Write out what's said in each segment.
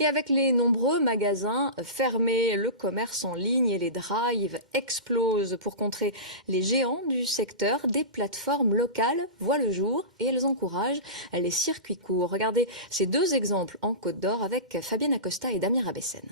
Et avec les nombreux magasins fermés, le commerce en ligne et les drives explosent. Pour contrer les géants du secteur, des plateformes locales voient le jour et elles encouragent les circuits courts. Regardez ces deux exemples en Côte d'Or avec Fabienne Acosta et Damien Rabessène.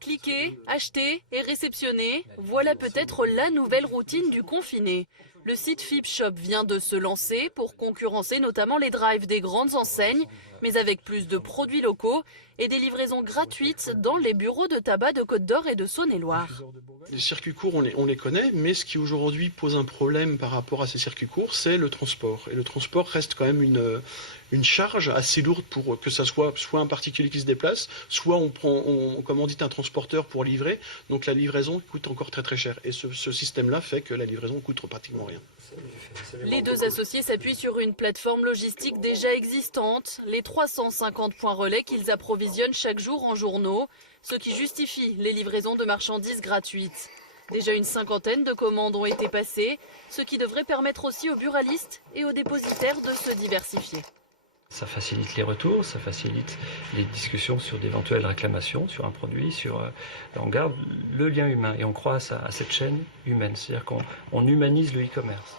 Cliquer, acheter et réceptionner, voilà peut-être la nouvelle routine du confiné. Le site FipShop vient de se lancer pour concurrencer notamment les drives des grandes enseignes, mais avec plus de produits locaux et des livraisons gratuites dans les bureaux de tabac de Côte d'Or et de Saône-et-Loire. Les circuits courts, on les connaît, mais ce qui aujourd'hui pose un problème par rapport à ces circuits courts, c'est le transport. Et le transport reste quand même une charge assez lourde pour que ça soit un particulier qui se déplace, soit on prend, comme on dit, un transporteur pour livrer. Donc la livraison coûte encore très très cher. Et ce système-là fait que la livraison coûte pratiquement rien. Les deux associés s'appuient sur une plateforme logistique déjà existante, les 350 points relais qu'ils approvisionnent chaque jour en journaux, ce qui justifie les livraisons de marchandises gratuites. Déjà une cinquantaine de commandes ont été passées, ce qui devrait permettre aussi aux buralistes et aux dépositaires de se diversifier. Ça facilite les retours, ça facilite les discussions sur d'éventuelles réclamations sur un produit, on garde le lien humain et on croit à cette chaîne humaine, c'est-à-dire qu'on humanise le e-commerce.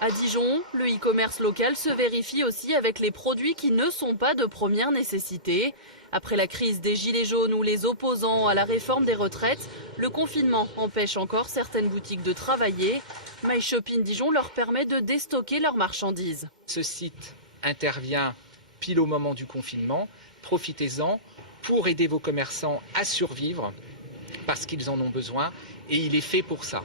À Dijon, le e-commerce local se vérifie aussi avec les produits qui ne sont pas de première nécessité. Après la crise des gilets jaunes ou les opposants à la réforme des retraites, le confinement empêche encore certaines boutiques de travailler. My Shopping Dijon leur permet de déstocker leurs marchandises. Ce site intervient pile au moment du confinement. Profitez-en pour aider vos commerçants à survivre parce qu'ils en ont besoin et il est fait pour ça.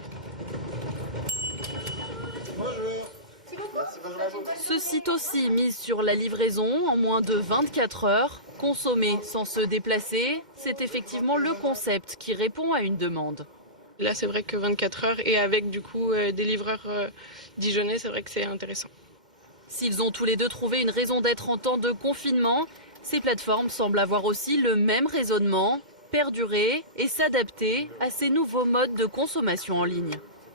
Ce site aussi mise sur la livraison en moins de 24 heures. Consommer sans se déplacer, c'est effectivement le concept qui répond à une demande. Là, c'est vrai que 24 heures et avec du coup des livreurs dijonnais, c'est vrai que c'est intéressant. S'ils ont tous les deux trouvé une raison d'être en temps de confinement, ces plateformes semblent avoir aussi le même raisonnement, perdurer et s'adapter à ces nouveaux modes de consommation en ligne.